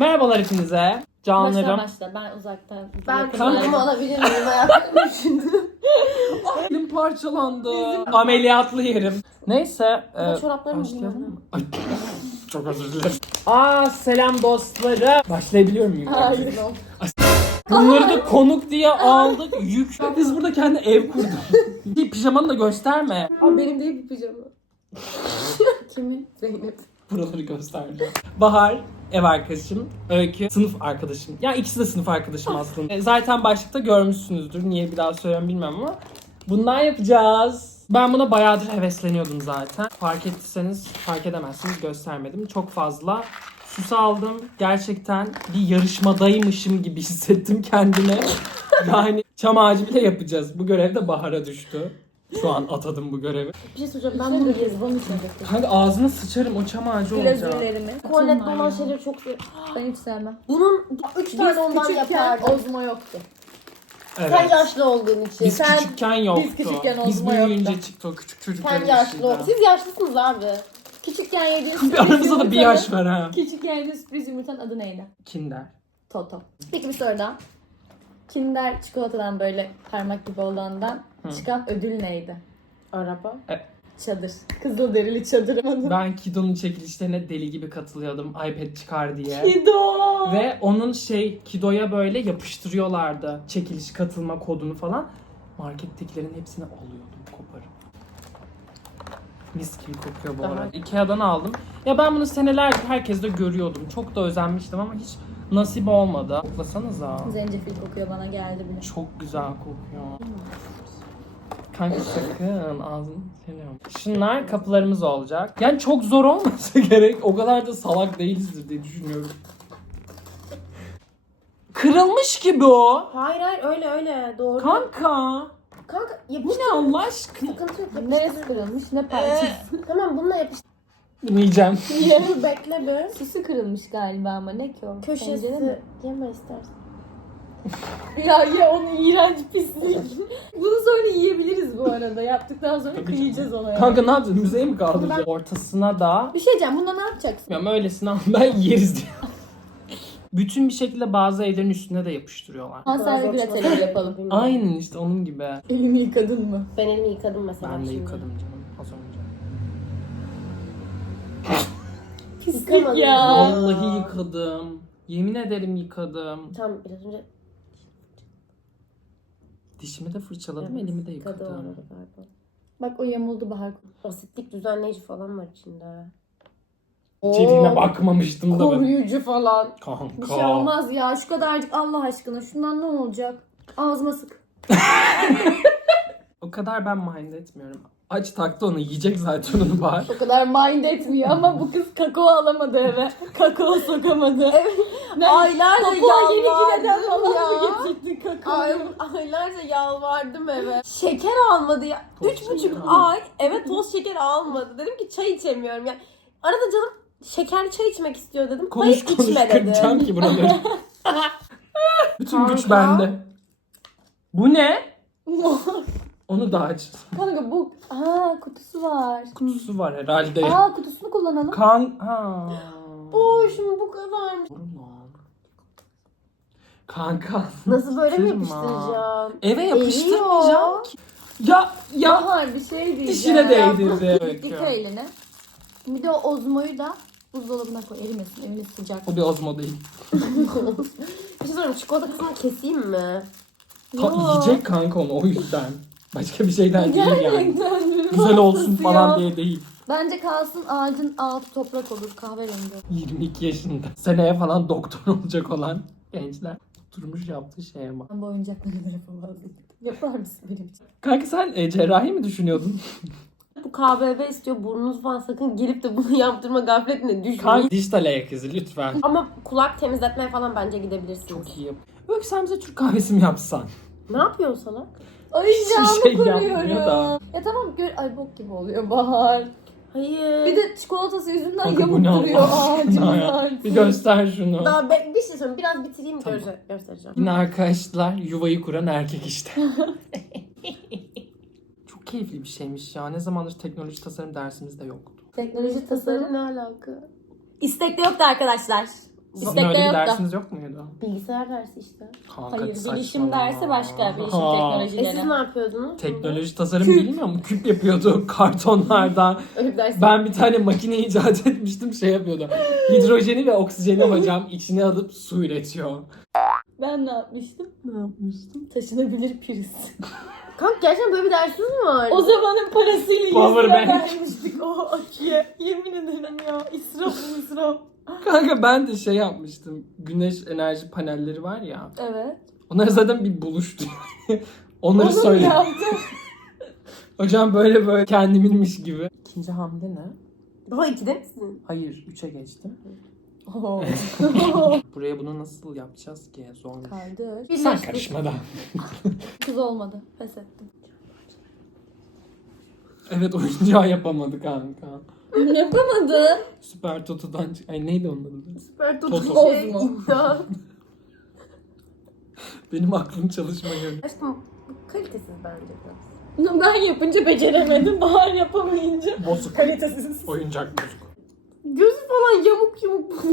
Merhabalar hepinize. Başla Canlarım. başla ben uzaktan. Ben kanımı alabilir miyim hayatımda düşündüm. Elim parçalandı. Ameliyatlı yerim. Neyse. Ama e, çoraplarımı giyiyorum. çok özür dilerim. Aa selam dostları. Başlayabiliyor muyum? Hayır. Bunları da konuk diye aldık. Yük. Biz burada kendi ev kurduk. Bir pijamanı da gösterme. Aa, benim değil bu pijama. Kimi? Zeynep. Buraları gösterdi. Bahar ev arkadaşım, Öykü sınıf arkadaşım. Ya ikisi de sınıf arkadaşım aslında. E, Zaten başlıkta görmüşsünüzdür. Niye bir daha söylüyorum bilmem ama. Bundan yapacağız. Ben buna bayağıdır hevesleniyordum zaten. Fark ettiyseniz fark edemezsiniz göstermedim. Çok fazla süs aldım. Gerçekten bir yarışmadaymışım gibi hissettim kendime. Yani çam ağacı bile yapacağız. Bu görev de Bahar'a düştü. Şu an atadım bu görevi. Bir şey soracağım. Ben bunu yazmam için bekliyorum. Kanka ağzına sıçarım o çam ağacı olacak. Glazürlerimi. Bunlar olan şeyleri çok seviyorum. Ben hiç sevmem. Bunun üç tane ondan yapardım. Ozmo yoktu. Evet. Sen yaşlı olduğun için. Biz sen küçükken yoktu. biz küçükken Biz Ozmo büyüyünce yoktu. çıktı o küçük çocukların sen yaşlı ol. Siz yaşlısınız abi. Küçükken yediğiniz Bir aramızda da bir yaş var ha. Küçükken yediğiniz sürpriz yumurtanın adı neydi? Kinder. Toto. Peki bir soru daha. Kinder çikolatadan böyle parmak gibi olandan Hı. çıkan ödül neydi? Araba. Çadır. Kızıl derili çadır. Ben Kido'nun çekilişlerine deli gibi katılıyordum iPad çıkar diye. Kido. Ve onun şey Kido'ya böyle yapıştırıyorlardı çekiliş katılma kodunu falan. Markettekilerin hepsini alıyordum koparıp. Mis gibi kokuyor bu Daha- arada. Ikea'dan aldım. Ya ben bunu senelerdir herkeste görüyordum. Çok da özenmiştim ama hiç nasip olmadı. Koklasanıza. Zencefil kokuyor bana geldi bile. Çok güzel kokuyor. Kanka sakın ağzını siliyorum. Şunlar kapılarımız olacak. Yani çok zor olmasa gerek. O kadar da salak değilizdir diye düşünüyorum. Kırılmış gibi o. Hayır hayır öyle öyle doğru. Kanka. Kanka Bu yapıştır. ne Allah aşkına? Sıkıntı yok yapıştır. Neresi kırılmış ne parçası? Ee, tamam bununla yapıştır. Bunu yiyeceğim. Dur bekle bir. Süsü kırılmış galiba ama ne ki o? Mi? Köşesi. Yeme istersen. Ya ye onu iğrenç pislik. Bunu sonra yiyebiliriz bu arada. Yaptıktan sonra kıyacağız ona. Kanka ne yapacağız? Müzeye mi kaldıracağız? Ortasına da Bir şey diyeceğim. Bunda ne yapacaksın? Bilmiyorum öylesine ben yeriz diye. Bütün bir şekilde bazı evlerin üstüne de yapıştırıyorlar. Hansel ve Gretel'i yapalım. Aynen işte onun gibi. Elini yıkadın mı? Ben elimi yıkadım mesela Ben de şimdi. yıkadım canım az önce. Yıkamadım. ya. Vallahi yıkadım. Yemin ederim yıkadım. Tam biraz önce Dişimi de fırçaladım, Evet, elimi de yıkadı yıkadım. orada galiba. Bak o yamuldu bahar. Asitlik düzenleyici falan var içinde. İçeriğine bakmamıştım da ben. Koruyucu falan. Kanka. Bir şey olmaz ya. Şu kadarcık Allah aşkına. Şundan ne olacak? Ağzıma sık. O kadar ben mind etmiyorum. Aç taktı onu yiyecek zaten onu var. O kadar mind etmiyor ama bu kız kakao alamadı eve. Kakao sokamadı. Evet. Aylarca Papua yeni yalvardım Gine'den falan ya. mı getirdin kakao? Ay, aylarca yalvardım eve. Şeker almadı ya. Toz Üç buçuk ay eve toz şeker almadı. Dedim ki çay içemiyorum ya. Arada canım şekerli çay içmek istiyor dedim. Konuş Hayır konuş içme dedi. kıracağım ki buraları. Bütün güç Kanka. bende. Bu ne? Onu da aç. Kanka bu aa kutusu var. Kutusu var herhalde. Aa kutusunu kullanalım. Kan... Ha. Oo şimdi bu kadarmış. Kanka. Nasıl böyle mi yapıştıracağım? Eve yapıştırmayacağım ki. Ya ya Bahar bir şey diyeceğim. dişine değdirdi. Yıka elini. Bir de o ozmoyu da buzdolabına koy. Erimesin. Eviniz sıcak. O bir ozmo değil. Bir şey sorayım çikolata kısmını keseyim mi? Ta, Yo. yiyecek kanka onu o yüzden. Başka bir şeyden değil yani. Güzel olsun falan diye değil. Bence kalsın ağacın altı toprak olur kahverengi. 22 yaşında. Seneye falan doktor olacak olan gençler. Oturmuş yaptığı şeye bak. Ben bu oyuncakları da yapamazdım. Yapar mısın benim için? Kanka sen e, cerrahi mi düşünüyordun? Bu KBB istiyor burnunuz falan sakın gelip de bunu yaptırma gafletine düşmeyin. Kanka dijital ayak izi lütfen. Ama kulak temizletmeye falan bence gidebilirsiniz. Çok iyi. Bize Türk kahvesi mi yapsan? Ne yapıyor salak? Ay Hiçbir canımı şey yapmıyor da. Ya tamam gör ay bok gibi oluyor Bahar. Hayır. Bir de çikolatası yüzünden Kanka bu yamuk ne duruyor Allah aşkına ya. Bir göster şunu. Daha be- bir şey söyleyeyim. Biraz bitireyim Tamam. göster- göstereceğim. Yine arkadaşlar yuvayı kuran erkek işte. Çok keyifli bir şeymiş ya. Ne zamandır teknoloji tasarım dersimizde yoktu. Teknoloji tasarım. ne alaka? İstekte yoktu arkadaşlar. Sizin İstekte öyle bir yok da. dersiniz yok muydu? Bilgisayar dersi işte. Kanka, Hayır, bilişim saçmalama. dersi başka. Bilişim Ha. E teknolojileri. siz ne yapıyordunuz? Teknoloji tasarım bilmiyor mu? Küp yapıyordu kartonlardan. Öyle bir ders. Ben bir tane makine icat etmiştim şey yapıyordu. Hidrojeni ve oksijeni hocam içine alıp su üretiyor. Ben ne yapmıştım? Ne yapmıştım? Taşınabilir priz. Kanka gerçekten böyle bir dersiniz mi var? O zamanın parasıyla 100 Power lira bank. vermiştik o aküye. Yemin ederim ya. İsraf israf. Kanka ben de şey yapmıştım. Güneş enerji panelleri var ya. Evet. Onlar zaten bir buluştu. Onları Onu söyle. yaptım. Hocam böyle böyle kendiminmiş gibi. İkinci hamle ne? Daha ikide misin? Hayır, üçe geçtim. Oo. Buraya bunu nasıl yapacağız ki? Zormuş. Kardeş. Sen karışmadan. Kız olmadı. Pes ettim. Evet oyuncağı yapamadı kanka. Yapamadı. Süper Toto'dan çık- Ay neydi onun adı? Süper Toto. Toto. Şey, iddia. Benim aklım çalışmıyor. Aşkım kalitesiz bence biraz. Ben yapınca beceremedim. Bahar yapamayınca. Bozuk. Kalitesiz. Oyuncak bozuk. Gözü falan yamuk yamuk.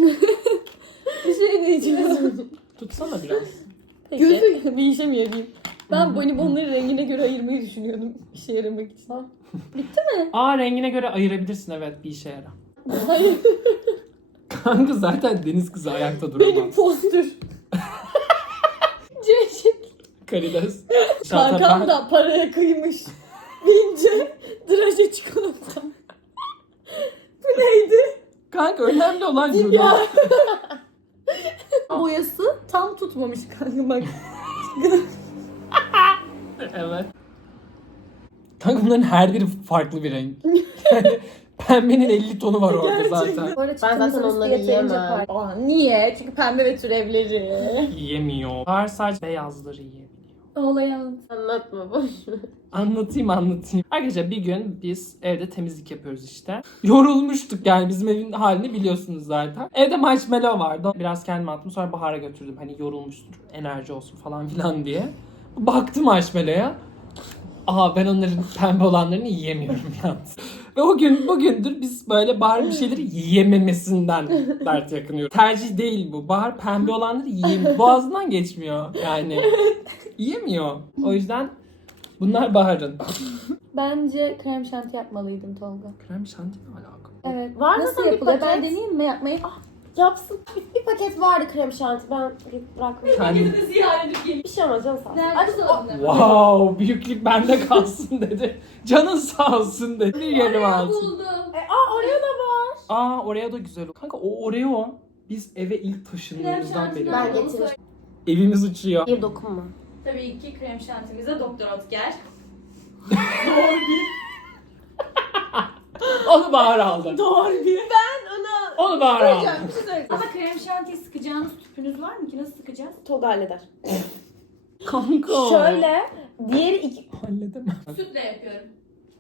Bir şey diyeceğim. Tutsana biraz. Peki. Gözü- bir işe mi yarayayım? Ben bonibonları rengine göre ayırmayı düşünüyordum. İşe yaramak için. Aa rengine göre ayırabilirsin evet bir işe yarar. Hayır. Kanka zaten deniz kızı ayakta duramaz. Benim postür. Ceşik. Karides. Kankam da paraya kıymış. Bince draje çikolata. Bu neydi? Kanka önemli olan jüri. Boyası tam tutmamış kanka bak. Evet. Kanka bunların her biri farklı bir renk. Yani pembenin 50 tonu var orada zaten. Ben zaten onları yiyemem. Aa, niye? Çünkü pembe ve türevleri. Yiyemiyor. Var sadece beyazları yiyebiliyor. Ağlayan. Anlatma boş ver. Anlatayım anlatayım. Arkadaşlar bir gün biz evde temizlik yapıyoruz işte. Yorulmuştuk yani bizim evin halini biliyorsunuz zaten. Evde marshmallow vardı. Biraz kendime attım sonra Bahar'a götürdüm. Hani yorulmuştur enerji olsun falan filan diye. Baktım marshmallow'a. Aa ben onların pembe olanlarını yiyemiyorum yalnız. Ve o gün bugündür biz böyle Bahar bir şeyleri yiyememesinden dert yakınıyoruz. Tercih değil bu. Bahar pembe olanları yiyemiyor. Boğazından geçmiyor yani. Yiyemiyor. O yüzden bunlar Bahar'ın. Bence krem şanti yapmalıydım Tolga. Krem şanti ne alaka? Evet. Var Nasıl zaten bir yapılıyor? Ben paket. deneyeyim mi yapmayı? Yapsın. Bir paket vardı krem şanti. Ben bırakmayayım. Kendi... ziyaret edip Bir şey olmaz canım sağ olsun. Nerede Aç- sorun? Wow, büyüklük bende kalsın dedi. Canın sağ olsun dedi. Bir yerim altın. buldum. E, aa oraya da var. Aa oraya da güzel. Kanka o Oreo biz eve ilk taşındığımızdan beri. Ben getiririm. Evimiz uçuyor. Bir dokunma. Tabii ki krem şantimize Doktor Otker. Onu Bahar aldı. Doğru bir. Onu Bahar aldı. Bir şey söyleyeceğim. Ama krem şantiyi sıkacağınız tüpünüz var mı ki? Nasıl sıkacağız? Tolga halleder. Kanka. Şöyle. Diğeri iki. Halledemem. Sütle yapıyorum.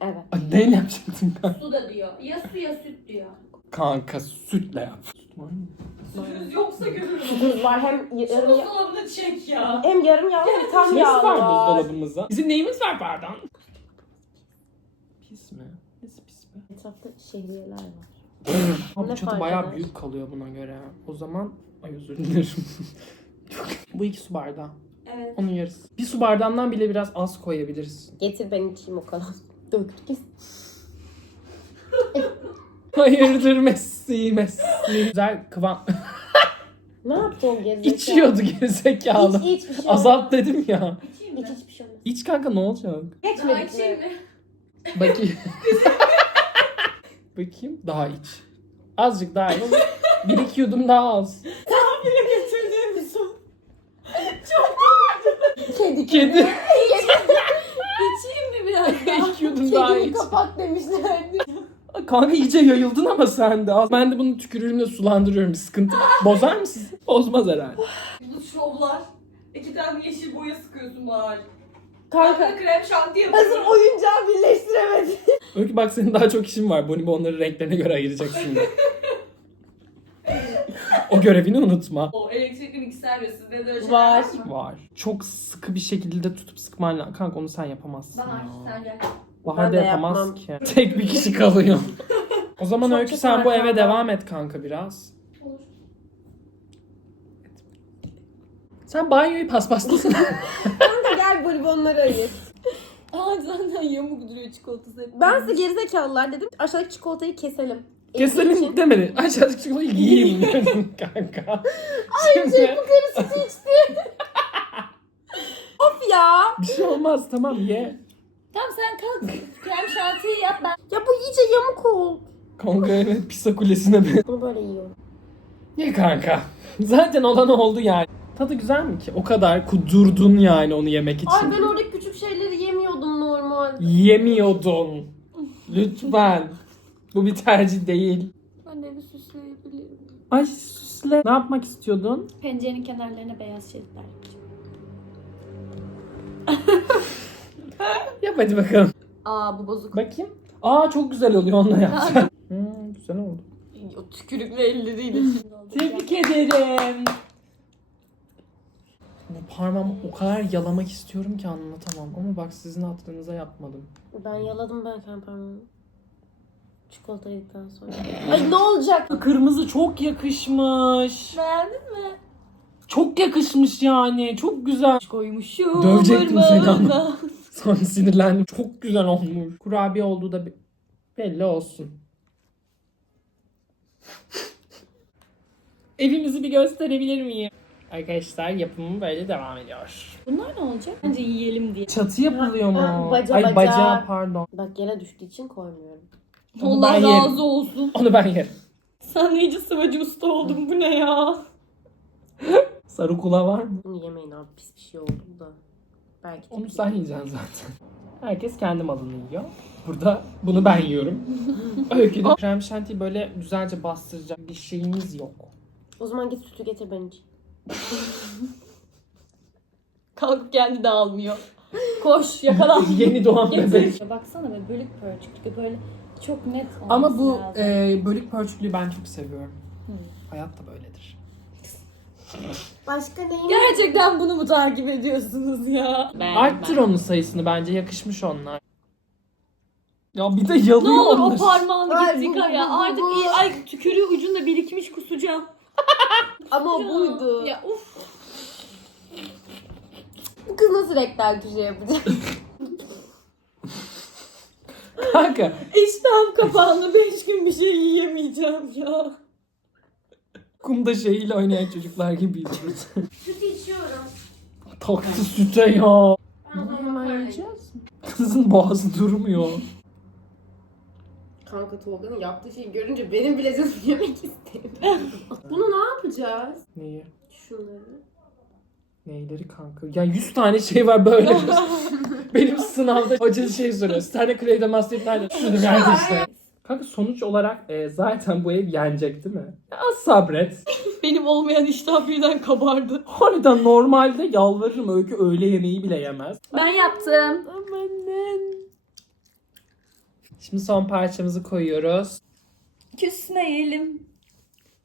Evet. Ay, Neyle yapacaktın kanka? Su da diyor. Ya su ya süt diyor. Kanka sütle yap. Süt var mı? Sütünüz yoksa görürüm. Sütümüz var hem yarım ya- Buzdolabını çek ya. hem yarım yağlı hem tam Nesi yağlı var var. buzdolabımızda? Bizim neyimiz var pardon? Pis mi? Nesi pis mi? Etrafta şehriyeler var. Ama bu çatı bayağı büyük kalıyor buna göre. O zaman ay özür dilerim. Bu iki su bardağı. Evet. Onun yarısı. Bir su bardağından bile biraz az koyabiliriz. Getir ben içeyim o kadar. Döktü kes. Hayırdır Messi Messi. Güzel kıvam. Ne yaptı o gerizekalı? İçiyordu gerizekalı. İç iç bir şey olmaz. Azalt dedim ya. İç iç bir şey olmaz. İç kanka ne olacak? Geçmedik mi? Bakayım. Bakayım daha iç. Azıcık daha iç. Bir iki yudum daha az. Getirdiğim su. Kedi. Kedi. İçeyim mi biraz daha? iki yudum daha Kedini iç. kapat demişlerdi. Kanka iyice yayıldın ama sen de. Ben de bunu tükürüğümle sulandırıyorum. Bir sıkıntı. Bozar mı sizi? Bozmaz herhalde. Bu şovlar. İki tane yeşil boya sıkıyorsun bari. Kanka. Kanka krem şanti Hazır yapıyorum. oyuncağı birleştiremedi. Öykü bak senin daha çok işin var. Bonibonları renklerine göre ayıracaksın. da. o görevini unutma. O elektrikli mikser ve sizde de öyle şeyler Var. mı? Var. Çok sıkı bir şekilde tutup sıkman lazım. Kanka onu sen yapamazsın Bahar ya. sen gel. Bahar Ben da de yapamaz yapmam. ki. Tek bir kişi kalıyor. o zaman Çok Öykü çok sen bu eve devam et kanka biraz. Olur. Sen banyoyu paspaslasın. Kanka gel bonibonları ayır. Aa zaten yamuk duruyor çikolatası hep. Ben size gerizekalılar dedim. Aşağıdaki çikolatayı keselim. Keselim demedi. Aşağıdaki çikolatayı yiyeyim dedim kanka. Şimdi Of ya. bir şey olmaz tamam ye. Tamam sen kalk. Krem şantiyi yap ben. Ya bu iyice yamuk oldu. Kanka evet pisa kulesine bir. Bunu böyle yiyorum. Ye kanka. Zaten olan oldu yani. Tadı güzel mi ki? O kadar kudurdun yani onu yemek için. Ay ben oradaki küçük şeyleri yemiyordum normal. Yemiyordun. Lütfen. Bu bir tercih değil. Ben evi süsleyebilirim. Ay süsle. Ne yapmak istiyordun? Pencerenin kenarlarına beyaz şeritler. Yap hadi bakalım. Aa bu bozuk. Bakayım. Aa çok güzel oluyor onunla yapacağım. hmm, güzel oldu. O tükürüklü elleriyle. Tebrik ederim. Bu parmağımı o kadar yalamak istiyorum ki anlatamam. Ama bak sizin hatırınıza yapmadım. ben yaladım ben kendi parmağımı. Çikolata yedikten sonra. Ay ne olacak? Kırmızı çok yakışmış. Beğendin mi? Çok yakışmış yani. Çok güzel. Koymuşum. Dövecektim seni ama. Sonra sinirlendim. Çok güzel olmuş. Kurabiye olduğu da be- belli olsun. Evimizi bir gösterebilir miyim? Arkadaşlar yapımı böyle devam ediyor. Bunlar ne olacak? Bence yiyelim diye. Çatı yapılıyor mu? Baca, Ay baca. bacağı pardon. Bak yere düştüğü için koymuyorum. Onu Allah ben razı yerim. olsun. Onu ben yerim. Sen iyice sıvacı usta oldun. Bu ne ya? Sarı kula var mı? Bunu yemeyin abi pis bir şey oldu da. Belki Onu sen yiyeceksin zaten. Herkes kendi malını yiyor. Burada bunu ben yiyorum. Öyküde krem şantiyi böyle güzelce bastıracak bir şeyimiz yok. O zaman git sütü getir ben içeyim. Kalkıp kendi de almıyor. Koş yakala. Yeni doğan bebek. Baksana be bölük pörçüklü böyle çok net olması Ama bu lazım. e, bölük pörçüklüğü ben çok seviyorum. Hayat da böyledir. Başka neyin? Gerçekten bunu mu takip ediyorsunuz ya? Ben, Arttır onun sayısını bence yakışmış onlar. Ya bir de yalıyor Ne olur o onlar. parmağını Ay, git bu, yıka ya. bu, bu, Artık bu. iyi- ay tükürüğü ucunda birikmiş kusacağım. Ama o Ya, buydu. Ya uf. Bu kız nasıl rektal tuşu yapacak? Kanka İştahım kapandı. 5 gün bir şey yiyemeyeceğim ya. kumda şeyiyle oynayan çocuklar gibiyiz. Süt içiyorum. Taktı süte ya. Hemen yiyeceğiz. Kızın boğazı durmuyor. Kanka Tolga'nın yaptığı şeyi görünce benim bile canım yemek istemiyor. Bunu ne yapacağız? Neyi? Şunları. Neyleri kanka? Ya 100 tane şey var böyle. Benim sınavda hoca şey soruyor. Tane Kredi Master nerede? Şurada nerede işte. Kanka sonuç olarak e, zaten bu ev yenecek değil mi? Az sabret. Benim olmayan iştah birden kabardı. Harbiden normalde yalvarırım öykü öğle yemeği bile yemez. Ben yaptım. Amanen. Şimdi son parçamızı koyuyoruz. Küsmeyelim.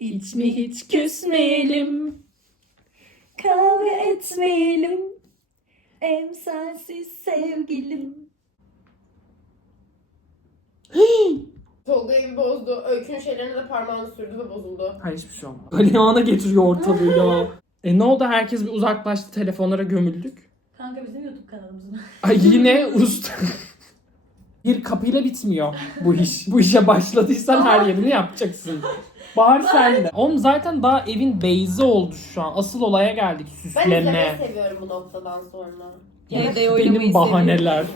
Hiç mi hiç küsmeyelim. Kavga etmeyelim. Emsensiz sevgilim. Tolga evi bozdu. Öykünün şeylerine de parmağını sürdü ve bozuldu. Hayır hiçbir şey olmaz. Galeyana getiriyor ortalığı ya. E ne oldu herkes bir uzaklaştı telefonlara gömüldük. Kanka bizim YouTube kanalımızın. Ay yine usta. Bir kapıyla bitmiyor bu iş. Bu işe başladıysan her yerini yapacaksın. Bahar sen de. Oğlum zaten daha evin base'i oldu şu an. Asıl olaya geldik Ben süsleme. izlemeyi seviyorum bu noktadan sonra. Evde oynamayı Benim bahaneler.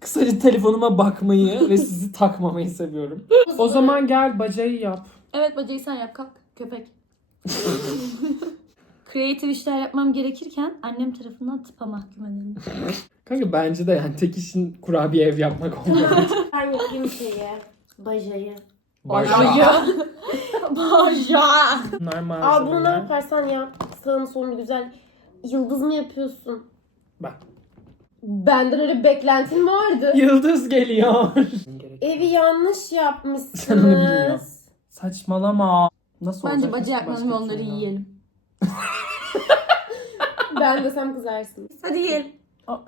Kısaca telefonuma bakmayı ve sizi takmamayı seviyorum. O zaman gel bacayı yap. Evet bacayı sen yap kalk köpek. Kreatif işler yapmam gerekirken annem tarafından tıpa mahkum edildim. Kanka bence de yani tek işin kurabiye ev yapmak olmalı. Yapayım şeyi. Bajayı. Baja. Baja. Bunlar bunu ne malzemeler. yaparsan yap. Sağını solunu güzel. Yıldız mı yapıyorsun? Bak. Benden öyle bir beklentin vardı. Yıldız geliyor. Evi yanlış Sen onu yapmışsınız. bilmiyorsun. Saçmalama. Nasıl Bence olacak? baca Başka yapmayalım ve onları türlü. yiyelim. Ben desem kızarsın. Hadi yiyelim.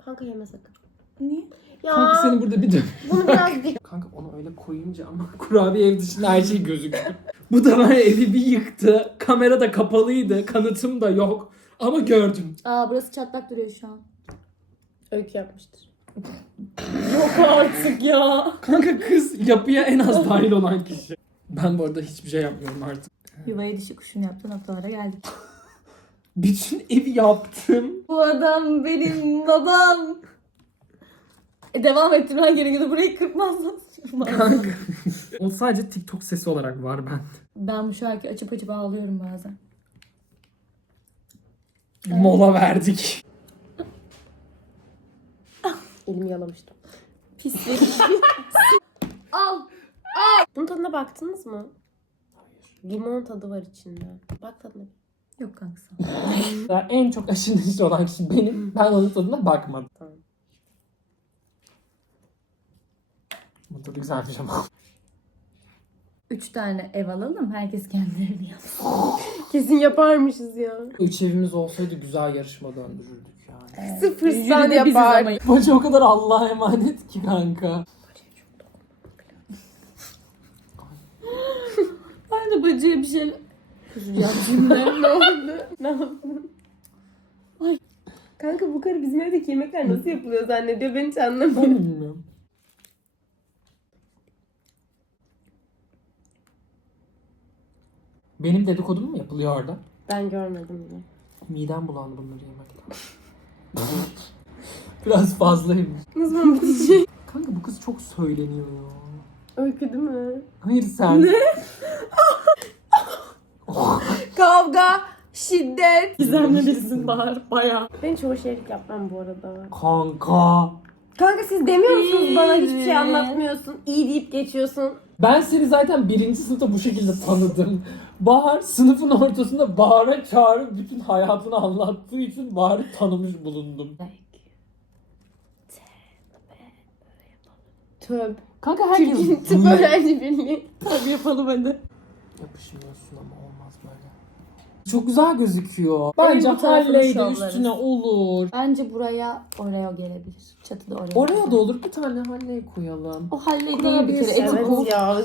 Kanka yeme sakın. Niye? Ya Kanka seni burada bir dön. bunu biraz dik. Kanka onu öyle koyunca ama kurabiye ev dışında her şey gözüküyor. Bu da var ya evi bir yıktı. Kamera da kapalıydı. Kanıtım da yok. Ama gördüm. Aa burası çatlak duruyor şu an. Öykü yapmıştır. Yok artık ya. Kanka kız yapıya en az dahil olan kişi. Ben bu arada hiçbir şey yapmıyorum artık. Yuvaya dişi kuşun yaptığı noktalara geldik. Bütün evi yaptım. Bu adam benim babam. E, devam ettirmen gerekiyordu. Burayı kırpmazsan. Kanka. o sadece TikTok sesi olarak var ben. Ben bu şarkıyı açıp açıp ağlıyorum bazen. Bir mola verdik. Elimi yalamıştım. Pislik. Al. Bunun tadına baktınız mı? Limon tadı var içinde. Bak tadına. Yok kanka. Yani en çok aşırı neşeli olan kişi benim. Ben onun tadına bakmadım. Tamam. Bu tadı güzelmiş ama. Üç tane ev alalım. Herkes kendi evini yapsın. Kesin yaparmışız ya. Üç evimiz olsaydı güzel yarışma döndürürdük yani. Sıfır sen de biziz yapar. Bacı o kadar Allah'a emanet ki kanka. Ben de bacıya bir şey kusacağım şimdi. ne oldu? Ne yaptın? Ay. Kanka bu karı bizim evdeki yemekler nasıl yapılıyor zannediyor. Ben hiç Ben anlamıyorum. de bilmiyorum. Benim dedikodum mu yapılıyor orada? Ben görmedim de. Midem bulandı bunları yemekten. Biraz fazlaymış. Ne zaman bitecek? Kanka bu kız çok söyleniyor ya. Öykü değil mi? Hayır sen. Kavga, şiddet. Gizemli birisin Bahar. Baya. Ben çoğu şeylik yapmam bu arada. Kanka. Kanka siz demiyor musunuz bana hiçbir şey anlatmıyorsun. İyi deyip geçiyorsun. Ben seni zaten birinci sınıfta bu şekilde tanıdım. Bahar sınıfın ortasında Bahar'a çağırıp bütün hayatını anlattığı için Bahar'ı tanımış bulundum. Töb. Kanka herkes Türkiye'nin tıp öğrenci birliği. Tabii yapalım hadi. Yapışmıyorsun ama olmaz böyle. Çok güzel gözüküyor. Bence tarafını halleydi şovlarız. üstüne olur. Bence buraya Oreo gelebilir. Çatıda Oreo. Oraya da olur bir tane halley koyalım. O halle değil bir kere. Evet ya.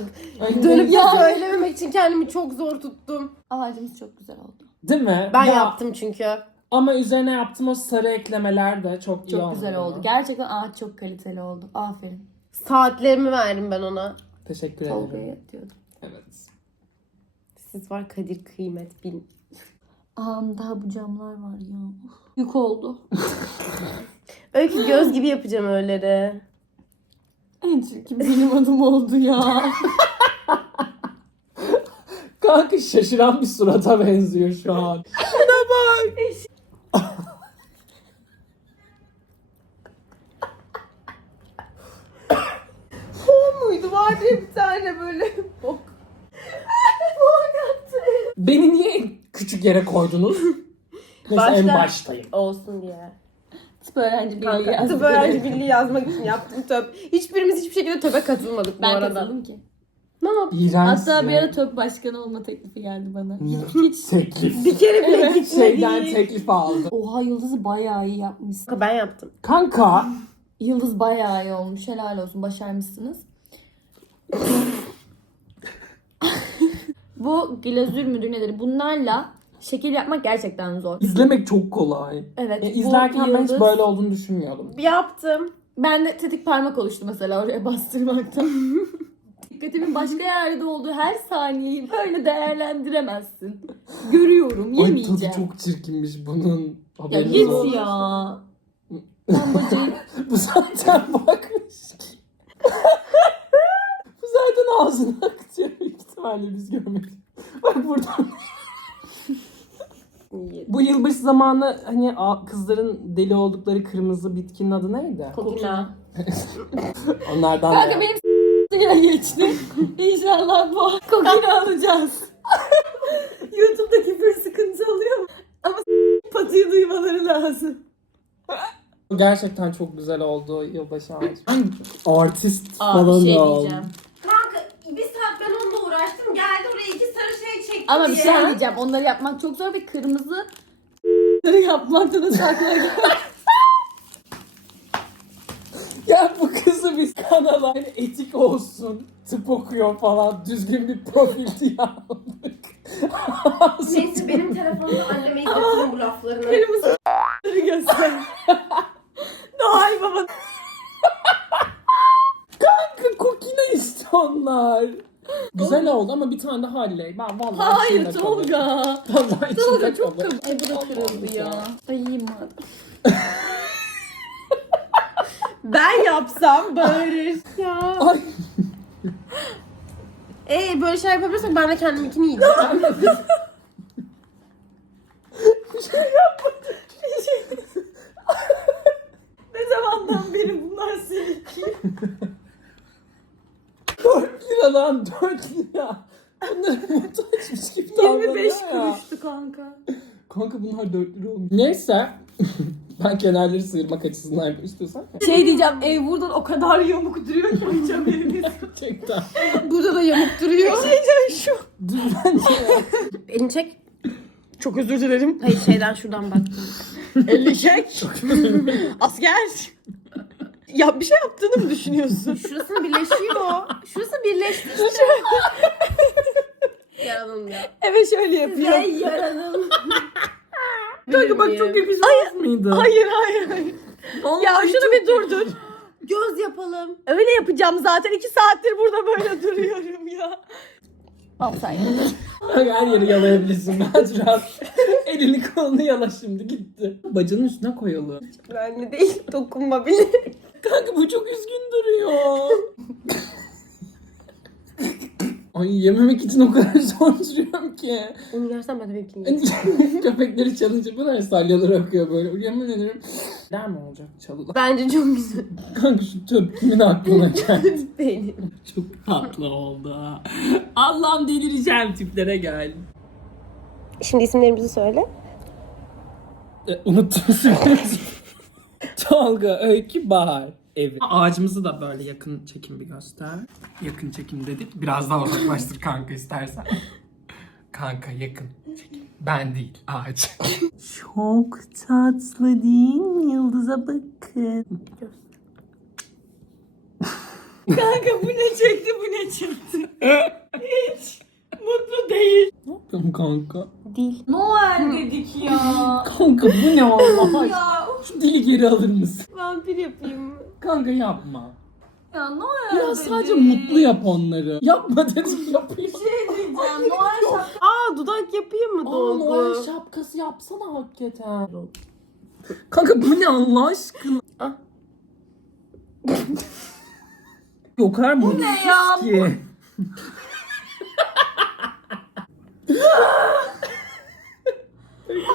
Ay, Dönüp ya. söylememek için kendimi çok zor tuttum. Ağacımız çok güzel oldu. Değil mi? Ben Ya, yaptım çünkü. Ama üzerine yaptığım o sarı eklemeler de çok iyi Çok güzel oldu. Gerçekten ağaç çok kaliteli oldu. Aferin. Saatlerimi verdim ben ona. Teşekkür ederim. Tolga'ya diyordum. Evet. Siz var kadir kıymet bin. Aa daha bu camlar var ya. Yük oldu. Öykü göz gibi yapacağım öyleleri. En çirkin benim adım oldu ya. Kanka şaşıran bir surata benziyor şu an. O muydu? Vardı bir tane böyle. Bok. Beni niye en küçük yere koydunuz? Mesela en Başta- baştayım. Olsun diye. Tıp öğrenci birliği Kanka yazdı. tıp öğrenci birliği yazmak için yaptım töp. Hiçbirimiz hiçbir şekilde töbe katılmadık bu Ben arada. katıldım ki. Ne yaptın? İğrenç. Hatta bir ara töp başkanı olma teklifi geldi bana. Hiç teklif. Bir kere bile Evet, gitmedi. Şeyden teklif aldım. Oha Yıldız'ı bayağı iyi yapmışsın. Kanka ben yaptım. Kanka Yıldız bayağı iyi olmuş. Helal olsun. Başarmışsınız. Bu glazür müdür nedir? Bunlarla şekil yapmak gerçekten zor. izlemek çok kolay. Evet. Bu izlerken ben hiç böyle olduğunu düşünmüyordum. Yaptım. Ben de tetik parmak oluştu mesela oraya bastırmaktan. Dikkatimin başka yerde olduğu her saniyeyi böyle değerlendiremezsin. Görüyorum, Ay tadı yemeyeceğim. çok çirkinmiş bunun. Ya Haberiniz git olsun. ya. Ben bacayı... Bu zaten bakmış ki. Bu zaten ağzına akıyor. İhtimalle biz görmedik. Bak buradan. Bu yılbaşı zamanı hani a- kızların deli oldukları kırmızı bitkinin adı neydi? Kokina. Onlardan Kanka da. benim yine geçti. İnşallah bu kokini alacağız. YouTube'da küfür sıkıntı oluyor mu? Ama patıyı duymaları lazım. Gerçekten çok güzel oldu yılbaşı ağacı. Artist Aa falan şey ol. diyeceğim. Kanka bir saat ben onunla uğraştım. Geldi oraya iki sarı şey çekti Ama bir şey diyeceğim. Onları yapmak çok zor ve kırmızı yapmakta da saklayın. Ya bu kızı biz kanala hani etik olsun, tıp okuyor falan, düzgün bir profil diye aldık. Neyse benim telefonumda anneme izletirim bu laflarını. Kırmızı göster. Noel Baba. Kanka kokina işte onlar. Güzel oldu ama bir tane daha halley. Ben vallahi Hayır içimde Tolga. Vallahi Tolga çok kalır. kırıldı. Ay bu da kırıldı ya. Ay madem. ben yapsam bağırır. Ya. Ay. Ee böyle şey yapabilirsek ben de kendiminkini yiyeceğim. Ne zamandan beri bunlar seninki? 4 liradan 4 lira. Bunlar muhtaçmış gibi davranıyor 25 ya. kuruştu kanka. Kanka bunlar 4 lira olmuş. Neyse. ben kenarları sıyırmak açısından yapayım istiyorsan. Şey diyeceğim ev buradan o kadar yamuk duruyor ki haberiniz yok. Gerçekten. Burada da yamuk duruyor. Şey diyeceğim şu. Dur bence ya. Elini çek. Çok özür dilerim. Hayır şeyden şuradan baktım. Elli çek. Asker. Ya bir şey yaptığını mı düşünüyorsun? Şurası birleşiyor. Şurası birleşti. Yaranım ya. Evet şöyle yapıyor. Ve yaranım. Kanka bak çok yakışmaz mıydı? Hayır hayır hayır. Ya şunu bir durdur. Göz yapalım. Öyle yapacağım zaten. iki saattir burada böyle duruyorum ya. Al sen her yeri yalayabilirsin. Rahat rahat. Elini kolunu yala şimdi gitti. Bacının üstüne koyalım. Benli değil. Dokunma bile. Kanka bu çok üzgün duruyor. Ay yememek için o kadar zor duruyorum ki. Onu yersen ben de benimkini yiyeceğim. Köpekleri çalınca böyle salyalar akıyor böyle. Yemin ederim. Der mi olacak çalılar? Bence çok güzel. Kanka şu töp kimin aklına geldi? Benim. çok tatlı oldu ha. Allah'ım delireceğim tiplere gel. Şimdi isimlerimizi söyle. E, unuttum söylemeyi. Tolga, Öykü, Bahar. Evi. Ağacımızı da böyle yakın çekim bir göster. Yakın çekim dedik. Biraz daha uzaklaştır kanka istersen. Kanka yakın çekim. Ben değil ağaç. Çok tatlı değil mi? Yıldıza bakın. Kanka bu ne çekti bu ne çekti. Hiç mutlu değil. Ne yapıyorsun kanka? Değil. Noel dedik ya. Kanka bu ne Allah aşkına? ya Şu dili geri alır mısın? Vampir yapayım? Kanka yapma. ya Noel Ya dedik. sadece mutlu yap onları. Yapma dedim yapayım. Bir şey diyeceğim. Noel şapkası. Aa dudak yapayım mı Aa, dolgu? Noel şapkası yapsana hakikaten. Kanka bu ne Allah aşkına? Ah. o kadar mutsuz ne ya? ki.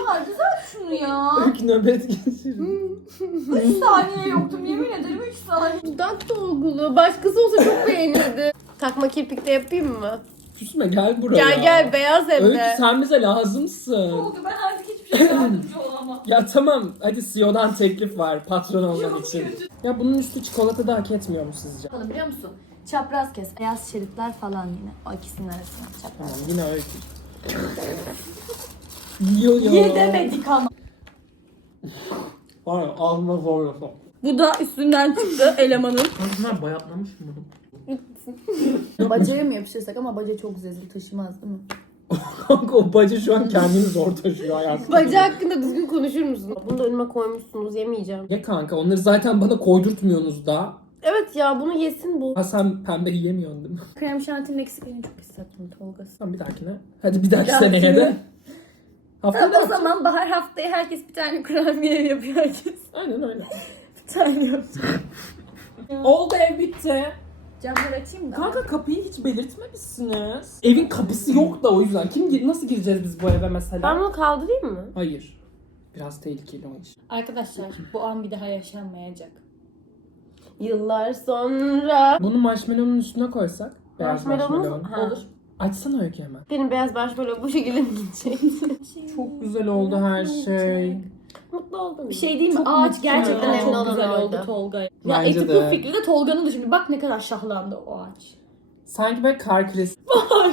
Aa güzel şunu ya. Öykü nöbet geçirin. 3 saniye yoktum yemin ederim 3 saniye. Dudak dolgulu. Başkası olsa çok beğenirdi. Takma kirpik de yapayım mı? Küsme gel buraya. Gel gel beyaz hem Öykü de. sen bize lazımsın. Oldu ben artık hiçbir şey yardımcı olamam. Ya tamam hadi CEO'dan teklif var patron olman için. Ya bunun üstü çikolata da hak etmiyor mu sizce? Yapalım biliyor musun? Çapraz kes, beyaz şeritler falan yine. O ikisinin arasında çapraz. Tamam yine öykü. Yiyor ya. Ye demedik ama. Var ya ağzıma zor yapam. Bu da üstünden çıktı elemanın. Kanka bunlar bayatlamış mı? Bacaya mı yapıştırsak ama baca çok zezil taşımaz değil mi? Kanka o bacı şu an kendini zor taşıyor hayatım. Bacı hakkında düzgün konuşur musun? Bunu da önüme koymuşsunuz yemeyeceğim. Ya kanka onları zaten bana koydurtmuyorsunuz da. Evet ya bunu yesin bu. Ha sen pembe yiyemiyorsun değil mi? Krem şantinin eksikliğini çok hissettim Tolga. Tamam bir dahakine. Hadi bir dahaki seneye de. Haftada o zaman bahar haftaya herkes bir tane kurabiye yapıyor herkes. Aynen öyle. Bir tane yapıyor. Oldu ev bitti. Camları açayım da. Kanka kapıyı hiç belirtmemişsiniz. Evin kapısı yok da o yüzden. Kim nasıl gireceğiz biz bu eve mesela? Ben bunu kaldırayım mı? Hayır. Biraz tehlikeli o iş. Arkadaşlar bu an bir daha yaşanmayacak. Yıllar sonra. Bunu marshmallow'un üstüne koysak. Beyaz Marshmallow'umuz marshmallow. Ha. Olur. Açsana öykü hemen. Benim beyaz marshmallow bu şekilde mi gidecek? Çok güzel oldu her şey. Mutlu oldum. Bir şey diyeyim mi? Çok Ağaç mutlu gerçekten çok Önemli olan güzel oldu oydu. Tolga. Ya Bence eti de. bu fikri de Tolga'nın da şimdi. Bak ne kadar şahlandı o ağaç. Sanki böyle kar küresi. Var.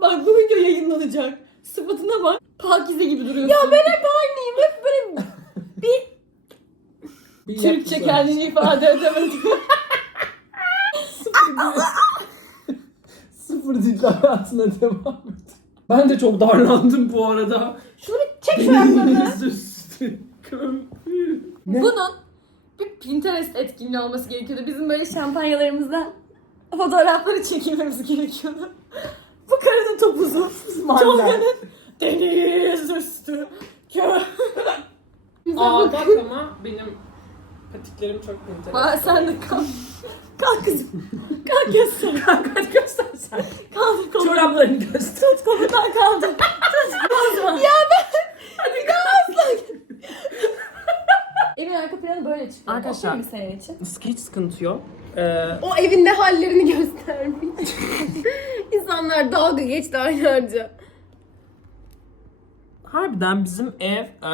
Bak bu video yayınlanacak. Sıfatına bak. Pakize gibi duruyorsun. Ya ben hep aynıyım. Hep böyle Bir Türkçe kendini ifade edemedi. Sıfır dilde hayatına devam et. Ben de çok darlandım bu arada. Şunu bir çek şu ayaklarını. Deniz üstü köprü. Ne? Bunun bir Pinterest etkinliği olması gerekiyordu. Bizim böyle şampanyalarımızdan fotoğrafları çekilmemiz gerekiyordu. Bu karının topuzu. Tolga'nın deniz üstü. Kö- Aa bak ama benim patiklerim çok enteresan. Aa, sen de kalk. Kalk kızım. Kalk göster. Kalk hadi göster sen. Kaldır kolunu. Çoraplarını göster. Tut kolundan kaldır. Tut bozma. Ya ben. Hadi kalk. Evin arka planı böyle çıkıyor. Arkadaşlar. Okey mi senin için? Hiç sıkıntı yok. Ee, O evin ne hallerini göstermiş. İnsanlar dalga geçti aylarca. Harbiden bizim ev e,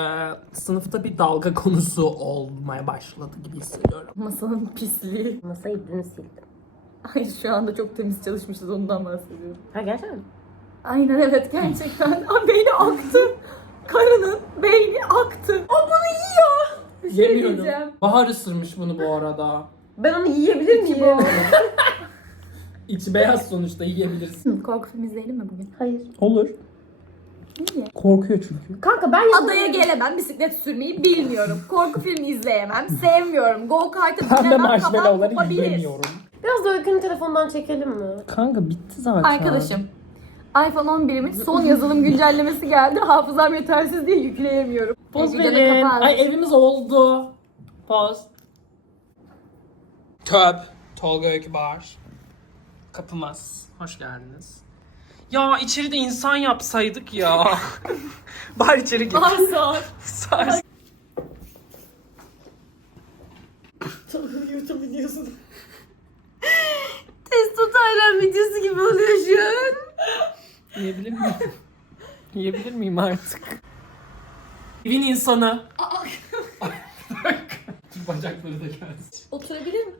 sınıfta bir dalga konusu olmaya başladı gibi hissediyorum. Masanın pisliği. Masayı dün sildim. Hayır şu anda çok temiz çalışmışız ondan bahsediyorum. Ha gerçekten mi? Aynen evet gerçekten. Aa, beyni aktı. Karının beyni aktı. O bunu yiyor. Bir şey Yemiyorum. diyeceğim. Bahar ısırmış bunu bu arada. Ben onu yiyebilir miyim? bu. İçi beyaz sonuçta yiyebilirsin. Korku filmi izleyelim mi bugün? Hayır. Olur. Niye? Korkuyor çünkü. Kanka ben yapamıyorum. Adaya gelemem, bisiklet sürmeyi bilmiyorum. Korku filmi izleyemem, sevmiyorum. Go kart'a Ben de binemem, kafam marshmallowları kopabilir. izlemiyorum. Biraz da Öykü'nün telefondan çekelim mi? Kanka bitti zaten. Arkadaşım, iPhone 11'imin son yazılım güncellemesi geldi. Hafızam yetersiz diye yükleyemiyorum. Poz Videoda verin. Ay evimiz oldu. Poz. Töp. Tolga Öykü Bar. Kapımız. Hoş geldiniz. Ya içeride insan yapsaydık ya. Bari içeri gir. Arsa. Sar. YouTube videosu. Testo Taylan videosu gibi oluyor şu an. Yiyebilir miyim? Yiyebilir miyim artık? Evin insanı. Bacakları da gelsin. Oturabilir mi?